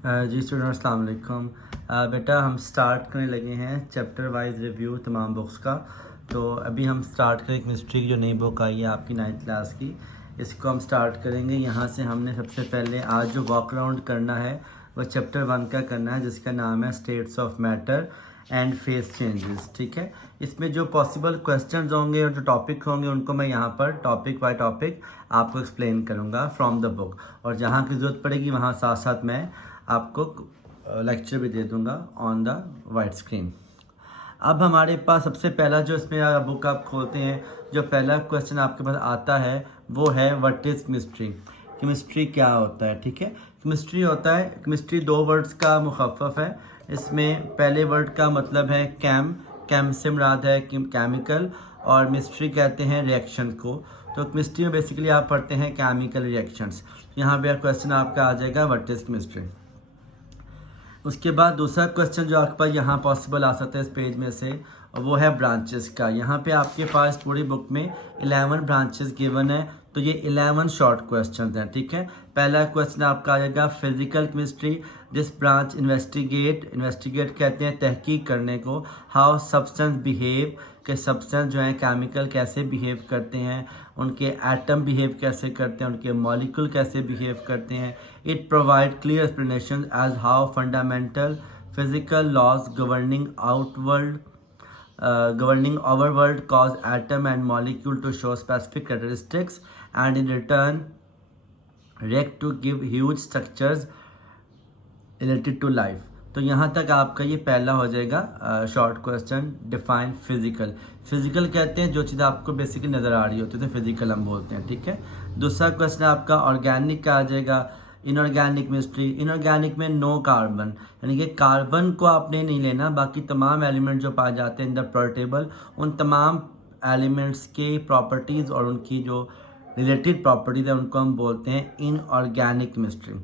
जी student अस्सलाम वालेकुम। बेटा हम स्टार्ट करने लगे हैं चैप्टर वाइज रिव्यू तमाम बुक्स का। तो अभी हम स्टार्ट करें केमिस्ट्री की जो नई बुक आई है आपकी 9th क्लास की, इसको हम स्टार्ट करेंगे। यहाँ से हमने सबसे पहले आज जो वॉक अराउंड करना है वो चैप्टर 1 का करना है, जिसका नाम है states of matter and face changes. ठीक है, इसमें जो पॉसिबल क्वेश्चंस होंगे और जो टॉपिक होंगे उनको मैं यहाँ पर टॉपिक बाय टॉपिक आपको एक्सप्लेन करूँगा फ्रॉम द बुक, और जहाँ की ज़रूरत पड़ेगी वहाँ साथ साथ मैं आपको लेक्चर भी दे दूँगा ऑन द वाइट स्क्रीन। अब हमारे पास सबसे पहला जो इसमें बुक आप खोलते हैं, जो पहला क्वेश्चन आपके पास आता है वो है व्हाट इज़ केमिस्ट्री। केमिस्ट्री क्या होता है? ठीक है, केमिस्ट्री होता है, केमिस्ट्री दो वर्ड्स का मुखफ़फ़ है। इसमें पहले वर्ड का मतलब है कैम से मुराद है केमिकल, और मिस्ट्री कहते हैं रिएक्शन को। तो केमिस्ट्री में बेसिकली आप पढ़ते हैं केमिकल रिएक्शंस। यहाँ पे क्वेश्चन आपका आ जाएगा व्हाट इज़ केमिस्ट्री। उसके बाद दूसरा क्वेश्चन जो आपके पास यहाँ पॉसिबल आ सकता है इस पेज में से, वो है ब्रांचेस का। यहाँ पे आपके पास पूरी बुक में 11 ब्रांचेस गिवन है, तो ये 11 शॉर्ट क्वेश्चन हैं। ठीक है, पहला क्वेश्चन आपका आ जाएगा physical chemistry. This branch investigate कहते हैं तहकीक करने को, हाउ सब्सटेंस बिहेव, के सब्सटेंस जो हैं केमिकल कैसे बिहेव करते हैं, उनके एटम बिहेव कैसे करते हैं, उनके मॉलिक्यूल कैसे बिहेव करते हैं। It provide clear explanation as how fundamental physical laws governing our world cause atom and molecule to show specific characteristics and in return react to give huge structures related to life। तो यहाँ तक आपका ये पहला हो जाएगा short question. Define physical कहते हैं जो चीज़ आपको बेसिकली नज़र आ रही होती है तो फिजिकल हम बोलते हैं। ठीक है, दूसरा क्वेश्चन आपका ऑर्गेनिक का आ जाएगा। इनऑर्गेनिक केमिस्ट्री, इनऑर्गेनिक में नो कार्बन, यानी कि कार्बन को आपने नहीं लेना, बाकी तमाम एलिमेंट जो पाए जाते हैं इन द पीरियोडिक टेबल, उन तमाम एलिमेंट्स के प्रॉपर्टीज़ और उनकी जो रिलेटेड प्रॉपर्टीज़ है उनको हम बोलते हैं इनऑर्गेनिक केमिस्ट्री।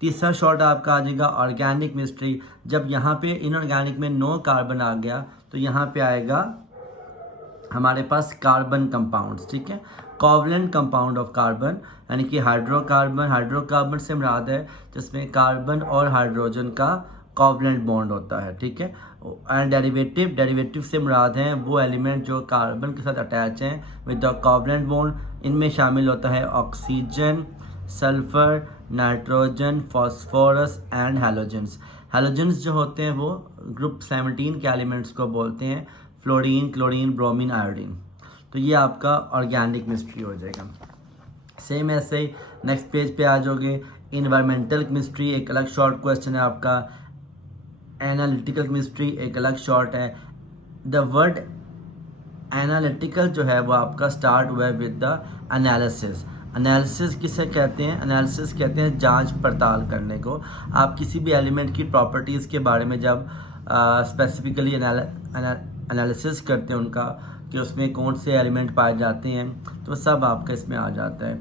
तीसरा शॉर्ट आपका आ जाएगा ऑर्गेनिक केमिस्ट्री। जब यहाँ पे इनऑर्गेनिक में नो कार्बन आ गया तो यहाँ पे आएगा हमारे पास कार्बन कंपाउंड्स। ठीक है, कोवलेंट कंपाउंड ऑफ कार्बन, यानी कि हाइड्रोकार्बन से मुराद है जिसमें कार्बन और हाइड्रोजन का कोवलेंट बॉन्ड होता है। ठीक है, एंड डेरिवेटिव से मुराद हैं वो एलिमेंट जो कार्बन के साथ अटैच हैं विद द कोवलेंट बॉन्ड। इनमें शामिल होता है oxygen, sulphur, nitrogen, phosphorus and halogens जो होते हैं वो ग्रुप 17 के एलिमेंट्स को बोलते हैं, फ्लोरीन, क्लोरीन, ब्रोमीन, आयोडीन। तो ये आपका ऑर्गेनिक केमिस्ट्री हो जाएगा। सेम ऐसे ही नेक्स्ट पेज पे आ जाओगे, इन्वायरमेंटल केमिस्ट्री एक अलग शॉर्ट क्वेश्चन है आपका। एनालिटिकल केमिस्ट्री एक अलग शॉर्ट है। द वर्ड एनालिटिकल जो है वो आपका स्टार्ट हुआ है विद द एनालिसिस किसे कहते हैं? एनालिसिस कहते हैं जांच पड़ताल करने को। आप किसी भी एलिमेंट की प्रॉपर्टीज़ के बारे में जब स्पेसिफिकली एनालिसिस करते हैं उनका कि उसमें कौन से एलिमेंट पाए जाते हैं, तो सब आपका इसमें आ जाता है।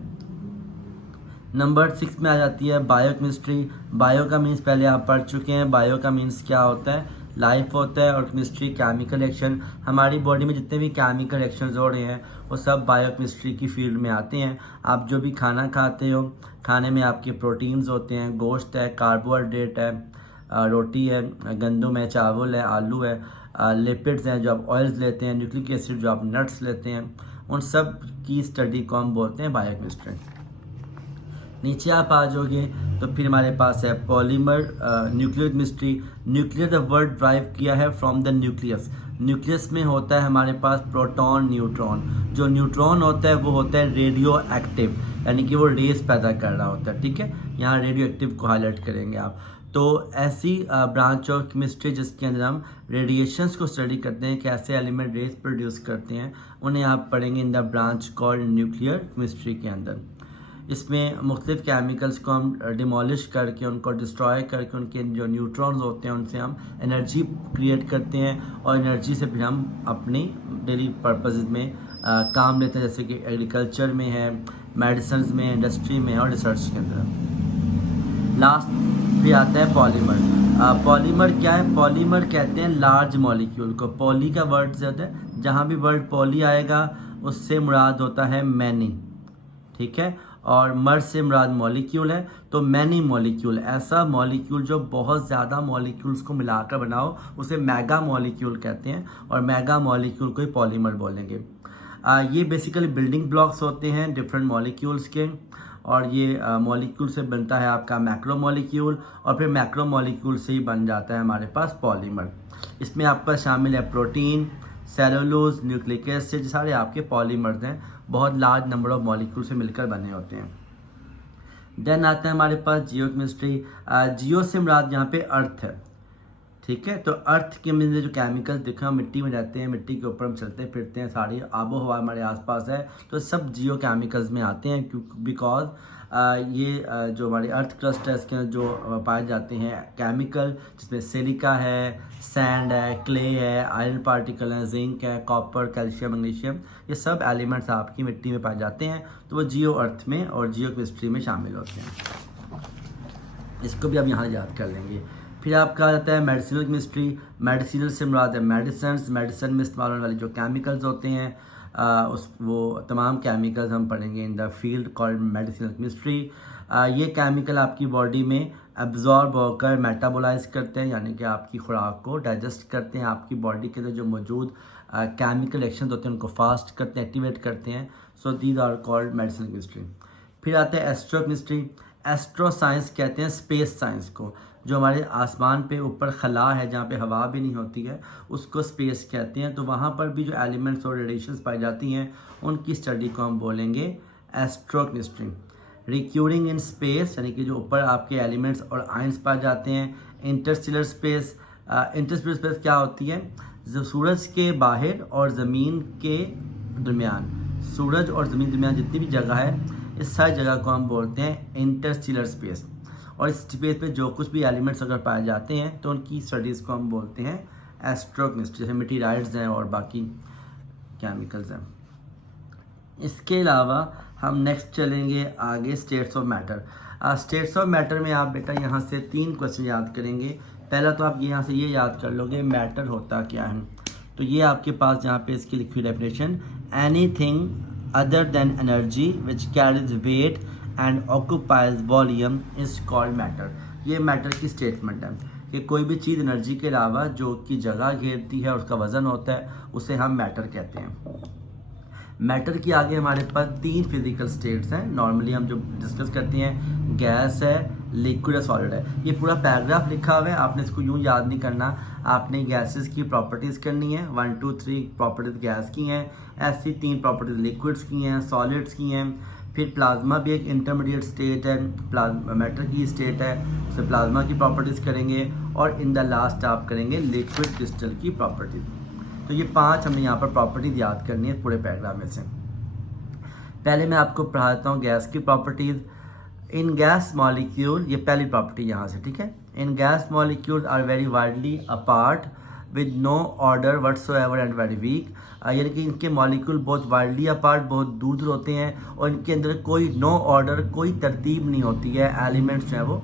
नंबर 6 में आ जाती है बायो केमिस्ट्री। बायो का मीन्स पहले आप पढ़ चुके हैं। बायो का मीन्स क्या होता है? लाइफ होता है, और केमिस्ट्री केमिकल रिएक्शन। हमारी बॉडी में जितने भी केमिकल रिएक्शंस हो रहे हैं वो सब बायो केमिस्ट्री की फील्ड में आते हैं। आप जो भी खाना खाते हो, खाने में आपके प्रोटीन्स होते हैं, गोश्त है, कार्बोहाइड्रेट है, रोटी है, गंदम है, चावल है, आलू है, लिपिड्स हैं जो आप ऑयल्स लेते हैं, न्यूक्लिक एसिड जो आप नट्स लेते हैं, उन सब की स्टडी को हम बोलते हैं बायो केमिस्ट्री। नीचे आप आ जाओगे तो फिर हमारे पास है polymer nuclear chemistry. Nuclear the word drive किया है फ्रॉम द न्यूक्लियस। न्यूक्लियस में होता है हमारे पास प्रोटॉन, न्यूट्रॉन। जो न्यूट्रॉन होता है वो होता है रेडियो एक्टिव, यानी कि वो रेस पैदा कर रहा होता है। ठीक है, यहाँ रेडियो एक्टिव को हाईलाइट करेंगे आप। तो ऐसी ब्रांच ऑफ केमिस्ट्री जिसके अंदर हम रेडिएशंस को स्टडी करते हैं, कैसे एलिमेंट रेस प्रोड्यूस करते हैं, उन्हें आप पढ़ेंगे in the branch called nuclear chemistry के अंदर। इसमें मुख्तलिफ केमिकल्स को हम डिमोलिश करके, उनको डिस्ट्रॉय करके, उनके जो न्यूट्रॉन्स होते हैं उनसे हम एनर्जी क्रिएट करते हैं, और एनर्जी से फिर हम अपनी डेली पर्पसेस में काम लेते हैं, जैसे कि एग्रीकल्चर में है, मेडिसिन में, इंडस्ट्री में और रिसर्च के अंदर। लास्ट फिर आता है पॉलीमर। पॉलीमर क्या है? पॉलीमर कहते हैं लार्ज मॉलिक्यूल को। पॉली का वर्ड से होता है, जहाँ भी वर्ड पॉली आएगा उससे मुराद होता है मैनी। ठीक है, और मर से मुराद मॉलिक्यूल है, तो मैनी मॉलिक्यूल, ऐसा मॉलिक्यूल जो बहुत ज़्यादा मॉलिक्यूल्स को मिलाकर बनाओ उसे मेगा मॉलिक्यूल कहते हैं, और मेगा मॉलिक्यूल को ही पॉलीमर बोलेंगे। ये बेसिकली बिल्डिंग ब्लॉक्स होते हैं डिफरेंट मॉलिक्यूल्स के, और ये मॉलिक्यूल से बनता है आपका मैक्रो मॉलिक्यूल, और फिर मैक्रो मॉलिक्यूल से ही बन जाता है हमारे पास पॉलीमर। इसमें आपका शामिल है प्रोटीन, सेलुलोज, न्यूक्लिक एसिड, सारे आपके पॉलीमर्स हैं, बहुत लार्ज नंबर ऑफ मॉलिक्यूल से मिलकर बने होते हैं। देन आता है हमारे पास जियोकेमिस्ट्री। जियो से मुराद यहाँ पे अर्थ है, ठीक है। तो अर्थ के में जो केमिकल्स दिख रहे हैं, मिट्टी में रहते हैं, मिट्टी के ऊपर हम चलते फिरते हैं, सारी आबो हवा हमारे आसपास है, तो सब जियो केमिकल्स में आते हैं, क्योंकि बिकॉज ये जो हमारी अर्थ क्रस्ट है इसके अंदर जो पाए जाते हैं केमिकल, जिसमें सिलिका है, सैंड है, क्ले है, आयरन पार्टिकल है, जिंक है, कॉपर, कैल्शियम, मैग्नीशियम, ये सब एलिमेंट्स आपकी मिट्टी में पाए जाते हैं, तो वो जियो अर्थ में और जियो केमिस्ट्री में शामिल होते हैं। इसको भी आप यहाँ याद कर लेंगे। फिर आपका आ जाता है मेडिसिनल केमिस्ट्री। मेडिसिनल से मुराद है मेडिसिन में इस्तेमाल होने वाले जो केमिकल्स होते हैं, वो तमाम केमिकल्स हम पढ़ेंगे in the field called medicinal chemistry. ये केमिकल आपकी बॉडी में एब्जॉर्ब होकर मेटाबोलाइज करते हैं, यानी कि आपकी खुराक को डाइजेस्ट करते हैं, आपकी बॉडी के अंदर जो मौजूद केमिकल रिएक्शंस होते हैं उनको फास्ट करते हैं, एक्टिवेट करते हैं। So these are called medicinal chemistry. फिर आता है एस्ट्रो केमिस्ट्री। एस्ट्रो साइंस कहते हैं स्पेस साइंस को, जो हमारे आसमान पे ऊपर खला है जहाँ पे हवा भी नहीं होती है, उसको स्पेस कहते हैं। तो वहाँ पर भी जो एलिमेंट्स और रेडिएशंस पाई जाती हैं उनकी स्टडी को हम बोलेंगे एस्ट्रोकेमिस्ट्री। रिक्यूरिंग इन स्पेस, यानी कि जो ऊपर आपके एलिमेंट्स और आयंस पाए जाते हैं। Interstellar space. इंटरस्टेलर स्पेस क्या होती है? जो सूरज के बाहर और ज़मीन के दरमियान, सूरज और ज़मीन के दरमियान जितनी भी जगह है, इस सारी जगह को हम बोलते हैं इंटरस्टेलर स्पेस। और इस स्पेस में जो कुछ भी एलिमेंट्स अगर पाए जाते हैं तो उनकी स्टडीज़ को हम बोलते हैं एस्ट्रोकेमिस्ट्री, जैसे मेटीराइड्स हैं और बाकी केमिकल्स हैं। इसके अलावा हम नेक्स्ट चलेंगे आगे states of matter. States of matter में आप बेटा यहाँ से 3 क्वेश्चन याद करेंगे। पहला तो आप यहाँ से ये याद कर लोगे मैटर होता क्या है, तो ये आपके पास यहाँ पे इसकी लिखी definition, anything other than energy which carries weight and occupies volume is called matter. ये मैटर की स्टेटमेंट है कि कोई भी चीज़ एनर्जी के अलावा जो की जगह घेरती है, उसका वजन होता है, उसे हम मैटर कहते हैं। मैटर की आगे हमारे पास 3 फिजिकल स्टेट्स हैं, नॉर्मली हम जो डिस्कस करते हैं, गैस है, लिक्विड है, सॉलिड है। ये पूरा पैराग्राफ लिखा हुआ है, आपने इसको यूँ याद नहीं करना, आपने गैसेस की प्रॉपर्टीज़ करनी है। 1 2 3 प्रॉपर्टीज़ गैस की हैं, ऐसी 3 प्रॉपर्टीज़ लिक्विड्स की हैं, सॉलिड्स की हैं। फिर प्लाज्मा भी एक इंटरमीडिएट स्टेट है, मैटर की स्टेट है, उसे प्लाज्मा की प्रॉपर्टीज़ करेंगे, और इन द लास्ट आप करेंगे लिक्विड क्रिस्टल की प्रॉपर्टीज़। तो ये 5 हमने यहाँ पर प्रॉपर्टीज़ याद करनी है पूरे पैराग्राफ में से। पहले मैं आपको पढ़ाता हूँ गैस की प्रॉपर्टीज़। इन गैस मॉलिक्यूल, ये पहली प्रॉपर्टी यहाँ से, ठीक है। In gas molecule are very widely apart with no order whatsoever and very weak. यानी कि इनके मॉलिक्यूल बहुत वाइडली अपार्ट, बहुत दूर दूर होते हैं, और इनके अंदर कोई नो ऑर्डर, कोई तरतीब नहीं होती है। एलिमेंट्स जो है वो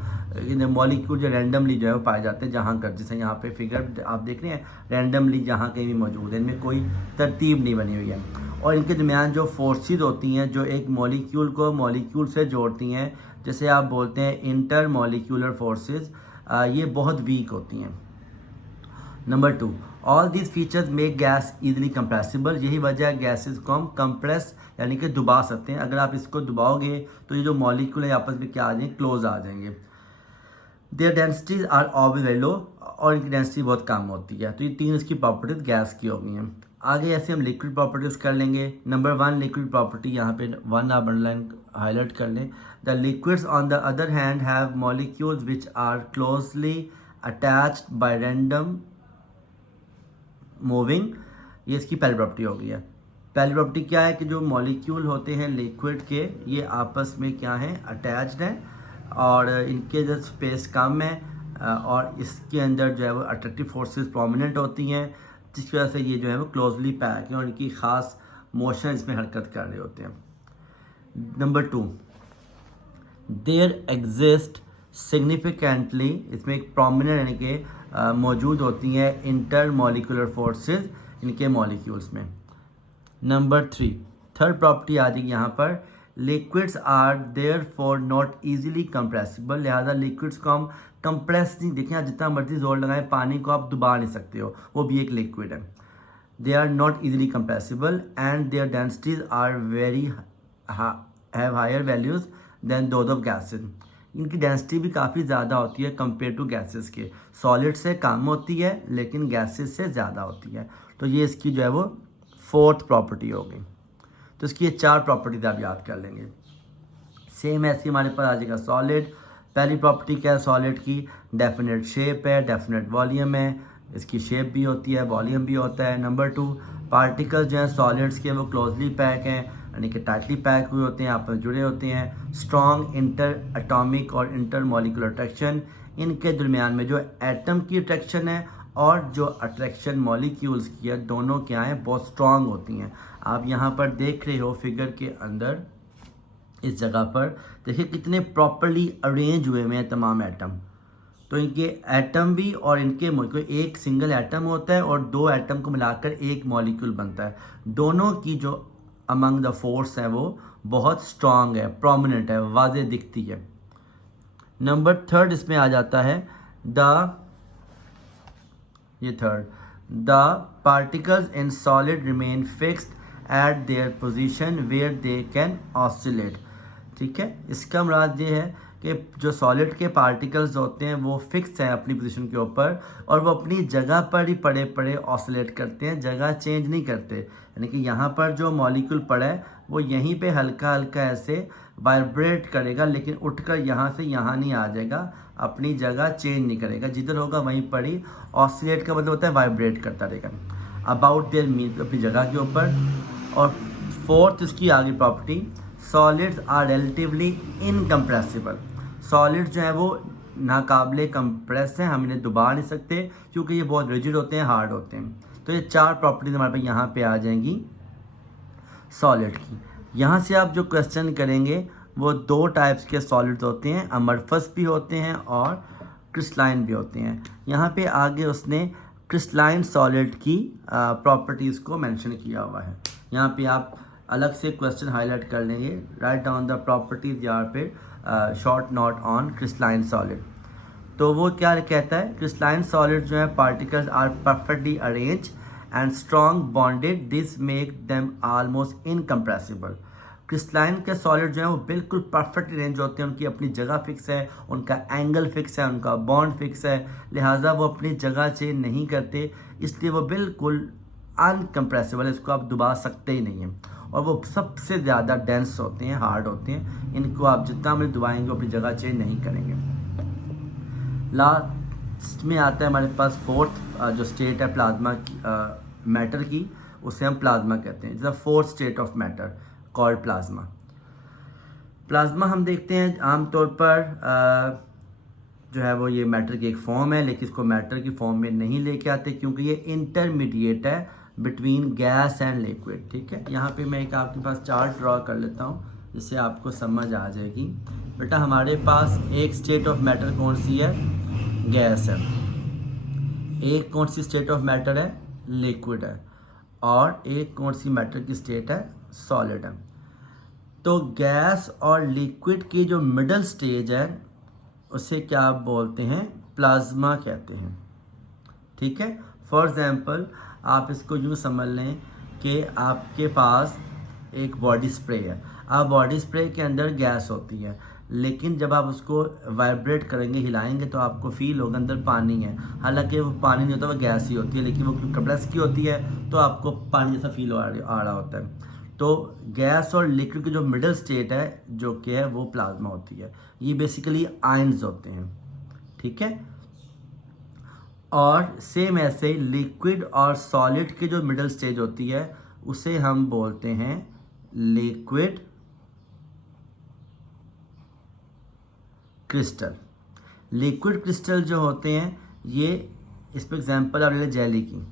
मॉलिक्यूल जो रैंडमली जो है वो पाए जाते हैं जहाँ कर, जैसे यहाँ पे फिगर आप देख रहे हैं, रैंडमली जहाँ कहीं भी मौजूद है, इनमें कोई तरतीब नहीं बनी हुई है। और इनके दरमियान जो फोर्सेस होती हैं जो एक मॉलिक्यूल को मॉलिक्यूल से जोड़ती हैं, जैसे आप बोलते हैं इंटर मॉलिक्यूलर फोर्सेस, ये बहुत वीक होती हैं। Number 2, all these features make gas easily compressible. यही वजह है गैसेस को हम कंप्रेस यानी कि दबा सकते हैं। अगर आप इसको दबाओगे तो ये जो मॉलिक्यूल है आपस में क्या आ जाएंगे, क्लोज आ जाएंगे। Their densities are always very low, और इनकी डेंसिटी बहुत कम होती है। तो ये 3 इसकी प्रॉपर्टीज गैस की हो गई हैं। आगे ऐसे हम लिक्विड प्रॉपर्टीज कर लेंगे। नंबर 1 लिक्विड प्रॉपर्टी, यहाँ पे 1 आप अंडरलाइन हाईलाइट कर लें। The liquids on the other hand have molecules which are closely attached by random moving. ये इसकी पहली प्रॉपर्टी हो गई है। पहली प्रॉपर्टी क्या है कि जो मॉलिक्यूल होते हैं लिक्विड के, ये आपस में क्या है, अटैच्ड हैं, और इनके जो स्पेस कम है, और इसके अंदर जो है वो अट्रैक्टिव फोर्सेस प्रोमिनेंट होती हैं, जिसकी वजह से ये जो है वो क्लोजली पैक है और इनकी ख़ास मोशन इसमें हरकत कर रहे होते हैं। नंबर 2, देयर एग्जिस्ट सिग्निफिकेंटली, इसमें एक प्रोमिनेंट यानी कि मौजूद होती हैं इंटर मॉलिक्यूलर फोर्सेस इनके मॉलिक्यूल्स में। नंबर 3, थर्ड प्रॉपर्टी आ जाएगी यहाँ पर, liquids are therefore not easily compressible, लिहाजा लिक्विड्स को हम कंप्रेस नहीं, देखें आप जितना मर्जी जोर लगाएं पानी को आप दबा नहीं सकते हो, वो भी एक लिक्विड है। They are not easily compressible and their densities are very have higher values than those of gases, इनकी डेंसिटी भी काफ़ी ज़्यादा होती है कंपेयर टू गैसेस के, सॉलिड से कम होती है लेकिन गैसेस से ज़्यादा होती है। तो ये इसकी जो है वो फोर्थ प्रॉपर्टी हो गई। तो इसकी ये 4 प्रॉपर्टीज आप याद कर लेंगे। सेम ऐसी हमारे पास आ जाएगा सॉलिड। पहली प्रॉपर्टी क्या है सॉलिड की, डेफिनेट शेप है, डेफिनेट वॉल्यूम है, इसकी शेप भी होती है, वॉल्यूम भी होता है। नंबर 2, पार्टिकल्स जो हैं सॉलिड्स के वो क्लोजली पैक हैं, यानी कि टाइटली पैक हुए होते हैं, आपस में जुड़े होते हैं। स्ट्रॉन्ग इंटर एटॉमिक और इंटर मॉलिक्यूलर अट्रैक्शन, इनके दरमियान में जो एटम की अट्रैक्शन है और जो अट्रैक्शन मॉलिक्यूल्स की है, दोनों क्या हैं, बहुत स्ट्रॉन्ग होती हैं। आप यहाँ पर देख रहे हो फिगर के अंदर इस जगह पर देखिए कितने प्रॉपरली अरेंज हुए हुए हैं तमाम एटम। तो इनके एटम भी और इनके कोई एक सिंगल एटम होता है और 2 एटम को मिलाकर एक मॉलिक्यूल बनता है। दोनों की जो अमंग द फोर्स है वो बहुत स्ट्रॉन्ग है, प्रोमिनेंट है, वाज़े दिखती है। नंबर 3 इसमें आ जाता है the particles in solid remain fixed at their position where they can oscillate. ठीक है, इसका मुराद ये है कि जो सॉलिड के पार्टिकल्स होते हैं वो फिक्स हैं अपनी पोजीशन के ऊपर और वो अपनी जगह पर ही पड़े पड़े ऑसिलेट करते हैं, जगह चेंज नहीं करते। यानी कि यहाँ पर जो मॉलिक्यूल पड़ा है वो यहीं पे हल्का हल्का ऐसे वाइब्रेट करेगा, लेकिन उठकर यहाँ से यहाँ नहीं आ जाएगा, अपनी जगह चेंज नहीं करेगा, जिधर होगा वहीं पर ही। ऑसिलेट का मतलब होता है वाइब्रेट करता रहेगा अबाउट देयर मीन, अपनी जगह के ऊपर। और 4th इसकी आगे property, solids are relatively incompressible. Solids जो है वो नाकाबिले कंप्रेस हैं, हम इन्हें दबा नहीं सकते क्योंकि ये बहुत रिजिड होते हैं, हार्ड होते हैं। तो ये 4 प्रॉपर्टीज हमारे पास यहाँ पे आ जाएंगी सॉलिड की। यहाँ से आप जो क्वेश्चन करेंगे वो 2 टाइप्स के सॉलिड्स होते हैं, अमरफस भी होते हैं और क्रिस्टलाइन भी होते हैं। यहाँ पे आगे उसने क्रिस्टलाइन सॉलिड की प्रॉपर्टीज़ को मेंशन किया हुआ है। यहाँ पे आप अलग से क्वेश्चन हाईलाइट कर लेंगे, राइट डाउन द प्रॉपर्टीज यहाँ पे short note on crystalline solid. तो वो क्या कहता है, क्रिस्टलाइन सॉलिड जो है particles are perfectly arrange and strong bonded, this make them almost incompressible. Crystalline के सॉलिड जो है वो बिल्कुल परफेक्ट अरेंज होते हैं, उनकी अपनी जगह फिक्स है, उनका एंगल फिक्स है, उनका बॉन्ड फिक्स है, लिहाजा वो अपनी जगह चेंज नहीं करते, इसलिए वो बिल्कुल अनकम्प्रेसिबल है, इसको आप दबा सकते ही नहीं हैं। और वो सबसे ज़्यादा डेंस होते हैं, हार्ड होते हैं, इनको आप जितना भी दबाएंगे अपनी जगह चेंज नहीं करेंगे। लास्ट में आता है हमारे पास 4th जो स्टेट है प्लाज्मा की, मैटर की, उसे हम प्लाज्मा कहते हैं। The 4th state of matter called plasma. Plasma हम देखते हैं आमतौर पर जो है वो ये मैटर की एक फॉर्म है, लेकिन इसको मैटर की फॉर्म में नहीं लेके आते क्योंकि ये इंटरमीडिएट है बिटवीन गैस एंड लिक्विड। ठीक है, यहाँ पे मैं एक आपके पास चार्ट ड्रॉ कर लेता हूँ जिससे आपको समझ आ जाएगी। बेटा हमारे पास एक स्टेट ऑफ मैटर कौन सी है, गैस है, एक कौन सी स्टेट ऑफ मैटर है, लिक्विड है, और एक कौन सी मैटर की स्टेट है, सॉलिड है। तो गैस और लिक्विड की जो मिडल स्टेज है उसे क्या आप बोलते हैं, प्लाज्मा कहते हैं। ठीक है, फॉर एग्जांपल आप इसको यूँ समझ लें कि आपके पास एक बॉडी स्प्रे है, अब बॉडी स्प्रे के अंदर गैस होती है, लेकिन जब आप उसको वाइब्रेट करेंगे, हिलाएंगे, तो आपको फील होगा अंदर पानी है, हालांकि वो पानी नहीं होता, वो गैस ही होती है, लेकिन वो कंप्रेस की होती है तो आपको पानी जैसा फील आ रहा होता है। तो गैस और लिक्विड की जो मिडल स्टेट है जो कि है वो प्लाज्मा होती है। ये बेसिकली आयंस होते हैं। ठीक है, और सेम ऐसे लिक्विड और सॉलिड की जो मिडल स्टेज होती है उसे हम बोलते हैं लिक्विड क्रिस्टल। लिक्विड क्रिस्टल जो होते हैं ये, इस पर एग्जांपल आप ले लें जेली की।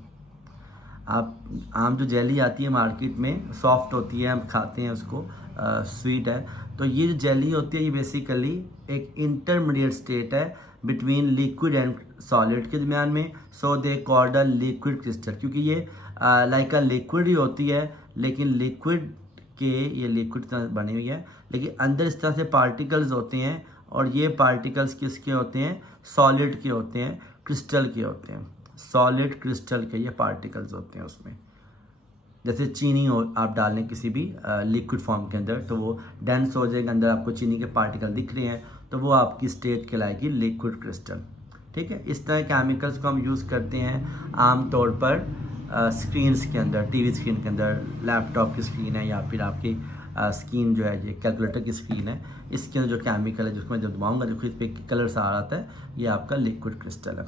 आप आम जो जेली आती है मार्केट में, सॉफ्ट होती है, हम खाते हैं उसको, स्वीट है, तो ये जो जेली होती है ये बेसिकली एक इंटरमीडिएट स्टेट है बिटवीन लिक्विड एंड सॉलिड के दरमियान में। So they called a liquid crystal, क्योंकि ये लाइक अ लिक्विड ही होती है, लेकिन लिक्विड के ये लिक्विड तरह बनी हुई है, लेकिन अंदर इस तरह से पार्टिकल्स होते हैं और ये पार्टिकल्स किसके होते हैं? सॉलिड के होते हैं, क्रिस्टल के होते हैं, सॉलिड क्रिस्टल के ये पार्टिकल्स होते हैं उसमें। जैसे चीनी हो आप डाल लें किसी भी लिक्विड फॉर्म के अंदर तो वो डेंस हो जाएगा, अंदर आपको चीनी के पार्टिकल दिख रहे हैं तो वो आपकी स्टेट कहलाएगी लिक्विड क्रिस्टल। ठीक है, इस तरह केमिकल्स को हम यूज़ करते हैं आमतौर पर स्क्रीन्स के अंदर, टीवी स्क्रीन के अंदर, लैपटॉप की स्क्रीन है या फिर आपकी स्क्रीन जो है ये कैलकुलेटर की स्क्रीन है, इसके अंदर जो केमिकल है जिसको मैं जब दबाऊँगा देखो इस पर कलर सा आ रहा है, ये आपका लिक्विड क्रिस्टल है।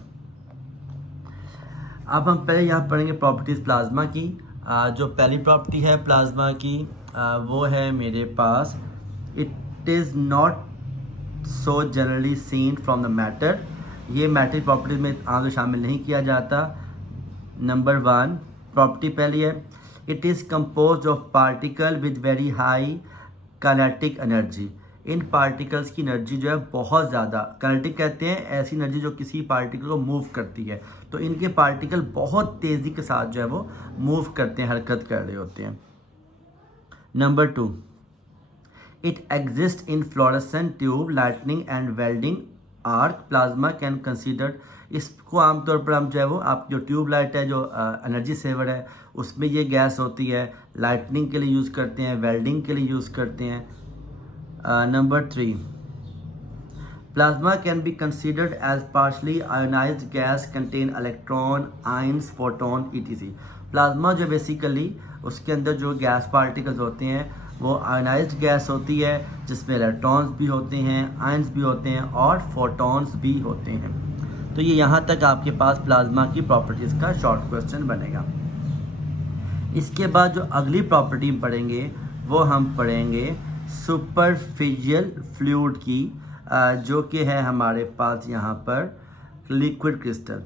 अब हम पहले यहाँ पढ़ेंगे प्रॉपर्टीज़ प्लाज्मा की। जो पहली प्रॉपर्टी है प्लाज्मा की वो है मेरे पास, it is not so generally seen from the matter. ये मैटर प्रॉपर्टीज में आगे शामिल नहीं किया जाता। नंबर 1 प्रॉपर्टी पहली है, it is compose of particle with very high kinetic energy. In particles की एनर्जी जो है बहुत ज़्यादा, काइनेटिक कहते हैं ऐसी एनर्जी जो किसी पार्टिकल को मूव करती है, तो इनके पार्टिकल बहुत तेज़ी के साथ जो है वो मूव करते हैं, हरकत कर रहे होते हैं। Number 2 it exist in fluorescent tube, lightning and welding arc. Plasma can consider, इसको आमतौर पर हम जो है वो आप जो ट्यूब लाइट है जो एनर्जी सेवर है उसमें ये गैस होती है, लाइटनिंग के लिए यूज़ करते हैं, वेल्डिंग के लिए यूज़ करते हैं। Number 3 plasma can be considered as partially ionised gas contain electron, ions, photon etc। Plasma जो बेसिकली उसके अंदर जो गैस पार्टिकल्स होते हैं वो आयोनाइज्ड गैस होती है जिसमें इलेक्ट्रॉन्स भी होते हैं, आयंस भी होते हैं और फोटॉन्स भी होते हैं। तो ये यहाँ तक आपके पास प्लाज्मा की प्रॉपर्टीज़ का शॉर्ट क्वेश्चन बनेगा। इसके बाद जो अगली प्रॉपर्टी पढ़ेंगे वो हम पढ़ेंगे सुपरफिशियल फ्लूइड की, जो कि है हमारे पास यहाँ पर लिक्विड क्रिस्टल।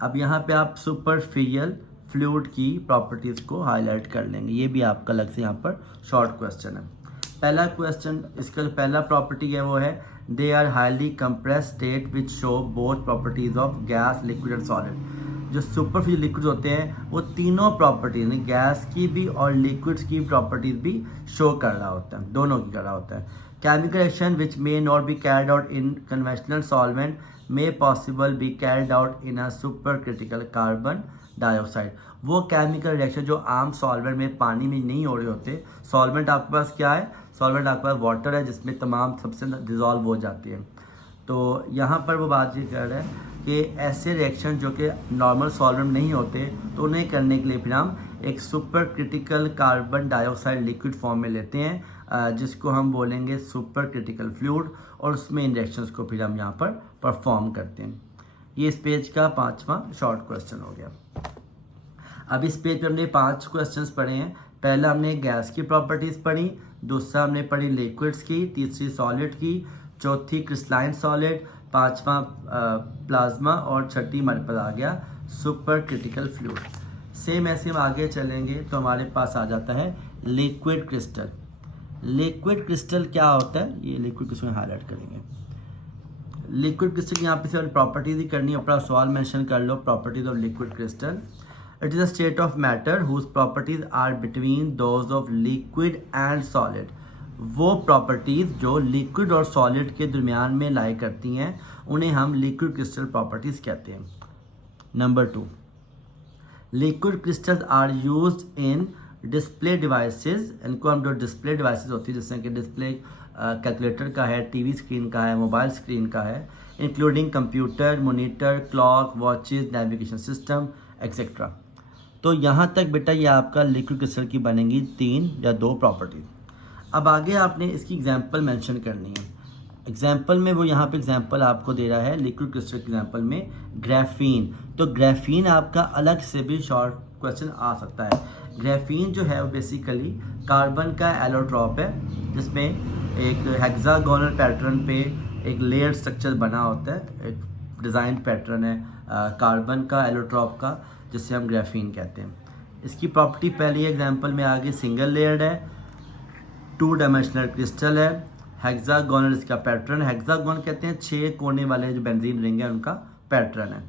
अब यहाँ पे आप सुपरफिशियल फ्लूइड की प्रॉपर्टीज़ को हाईलाइट कर लेंगे, ये भी आपका अलग से यहाँ पर शॉर्ट क्वेश्चन है। पहला क्वेश्चन, इसका जो पहला प्रॉपर्टी है वो है they are highly compress state which show both properties of gas, liquid and solid. जो सुपरफिशियल लिक्विड्स होते हैं वो तीनों प्रॉपर्टीज, गैस की भी और लिक्विड्स की प्रॉपर्टीज भी शो कर रहा होता है, दोनों की कर रहा होता है। Chemical reaction which may not be carried out in conventional solvent may possible be carried out in a super critical carbon dioxide. वो केमिकल रिएक्शन जो आम सॉल्वेंट में पानी में नहीं हो रहे होते, सॉल्वेंट आपके पास क्या है, सॉल्वेंट आपके पास वाटर है जिसमें तमाम सबसे डिज़ोल्व हो जाती है। तो यहाँ पर वो बात ये कर रहे हैं कि ऐसे रिएक्शन जो कि नॉर्मल सॉल्वेंट नहीं होते तो उन्हें करने के लिए फिर हम एक super critical carbon dioxide liquid form में लेते हैं, जिसको हम बोलेंगे सुपर क्रिटिकल फ्लूइड, और उसमें इन रिएक्शंस को फिर हम यहाँ पर परफॉर्म करते हैं। ये इस पेज का 5वां शॉर्ट क्वेश्चन हो गया। अब इस पेज पे हमने 5 क्वेश्चंस पढ़े हैं। पहला हमने गैस की प्रॉपर्टीज़ पढ़ी, दूसरा हमने पढ़ी लिक्विड्स की, तीसरी सॉलिड की, चौथी क्रिस्टलाइन सॉलिड, 5वां प्लाज्मा और छठी हमारे पास आ गया सुपर क्रिटिकल फ्लूइड। सेम ऐसे हम आगे चलेंगे तो हमारे पास आ जाता है लिक्विड क्रिस्टल। लिक्विड क्रिस्टल क्या होता है, ये लिक्विड क्रिस्टल हाईलाइट करेंगे। लिक्विड क्रिस्टल की यहाँ पे सिर्फ प्रॉपर्टीज ही करनी है, अपना सवाल मेंशन कर लो, properties of liquid crystal. It is a state of matter whose properties are between those of liquid and solid. वो प्रॉपर्टीज़ जो लिक्विड और सॉलिड के दरमियान में लाई करती हैं उन्हें हम लिक्विड क्रिस्टल प्रॉपर्टीज़ कहते हैं। Number 2 liquid crystals are used in display devices. इनको हम जो डिस्प्ले डिवाइसेस होती है जैसे कि डिस्प्ले कैलकुलेटर का है, टीवी स्क्रीन का है, मोबाइल स्क्रीन का है, including computer, monitor, clock, watches, navigation system etcetera. तो यहाँ तक बेटा ये आपका लिक्विड क्रिस्टल की बनेंगी 3 या 2 प्रॉपर्टी। अब आगे आपने इसकी एग्जांपल मेंशन करनी है। एग्जांपल में वो यहाँ पे एग्जांपल आपको दे रहा है लिक्विड क्रिस्टल के एग्जांपल में ग्राफीन। तो ग्राफीन आपका अलग से भी शॉर्ट क्वेश्चन आ सकता है। ग्राफीन जो है वो बेसिकली कार्बन का एलोट्रॉप है जिसमें एक हेक्सागोनल पैटर्न पे एक लेयर स्ट्रक्चर बना होता है, एक डिज़ाइन पैटर्न है कार्बन का एलोट्रॉप का, जिससे हम ग्राफीन कहते हैं। इसकी प्रॉपर्टी पहली एग्जांपल में आगे सिंगल लेयर्ड है, 2 डायमेंशनल क्रिस्टल है, हेक्सागोनल इसका पैटर्न। हेक्सागोन कहते हैं 6 कोने वाले जो बेंजीन रिंग है उनका पैटर्न है।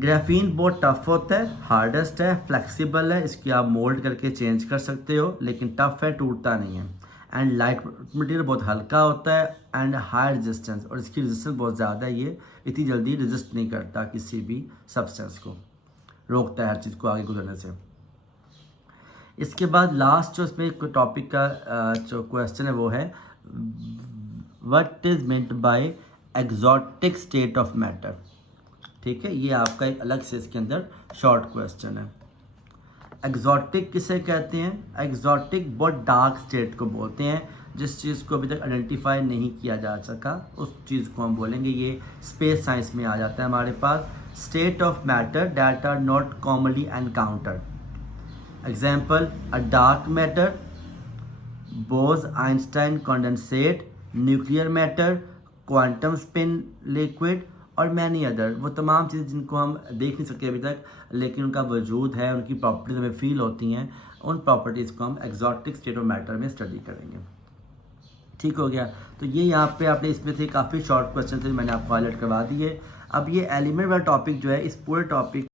ग्राफीन बहुत टफ होता है, हार्डेस्ट है, फ्लेक्सिबल है, इसकी आप मोल्ड करके चेंज कर सकते हो, लेकिन टफ है, टूटता नहीं है। एंड लाइट मटेरियल बहुत हल्का होता है एंड हाई रेजिस्टेंस, और इसकी रेजिस्टेंस बहुत ज़्यादा है, ये इतनी जल्दी रेजिस्ट नहीं करता किसी भी सब्सटेंस को, रोकता है हर चीज़ को आगे गुजरने से। इसके बाद लास्ट जो इसमें टॉपिक का जो क्वेश्चन है वो है what is meant by exotic state of matter. ठीक है, ये आपका एक अलग से इसके अंदर शॉर्ट क्वेश्चन है। एक्सोटिक किसे कहते हैं? एक्सोटिक बहुत डार्क स्टेट को बोलते हैं, जिस चीज़ को अभी तक आइडेंटिफाई नहीं किया जा सका उस चीज़ को हम बोलेंगे, ये स्पेस साइंस में आ जाता है हमारे पास। State of matter that are not commonly encountered. Example, a dark matter, Bose Einstein condensate, nuclear matter, quantum spin liquid और मैनी अदर। वो तमाम चीज़ें जिनको हम देख नहीं सकते अभी तक, लेकिन उनका वजूद है, उनकी प्रॉपर्टीज हमें फील होती हैं, उन प्रॉपर्टीज़ को हम एक्सोटिक स्टेट ऑफ मैटर में स्टडी करेंगे। ठीक हो गया। तो ये यहाँ पे आपने इसमें थे काफ़ी शॉर्ट क्वेश्चन थे, मैंने आपको हाईलाइट करवा दिए। अब ये एलिमेंट वाला टॉपिक जो है, इस पूरे टॉपिक